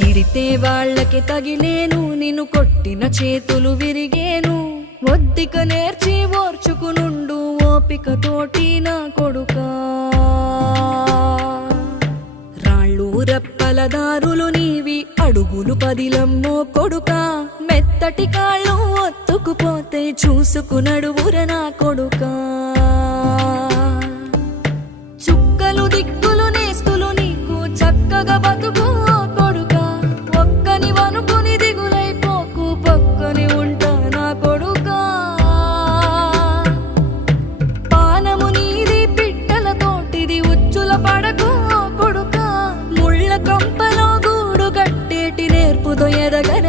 తిడితే వాళ్ళకి తగిలేను, నిన్ను కొట్టిన చేతులు విరిగేను. ఒద్దిక నేర్చి ఓర్చుకునుండు ఓపికతోటి నా కొడుకా. రాళ్ళు రెప్పల దారులు నీవి, అడుగులు పదిలమ్మో కొడుకా. మెత్తటి కాళ్ళు ఒత్తుకుపోతే చూసుకునడువుర నా కొడుకా. చుక్కలు దిక్కులు నేస్తులు నీకు చక్కగా బతుకు కొడుకా. ఒక్కని వనుకుని దిగులైపోకు, పక్కని ఉంటా నా కొడుకా. పానము నీది పిట్టల తోటిది, ఉచ్చుల పడకు కొడుకా. ముళ్ళ కంపలో గూడు కట్టేటి నేర్పుతో ఎదగన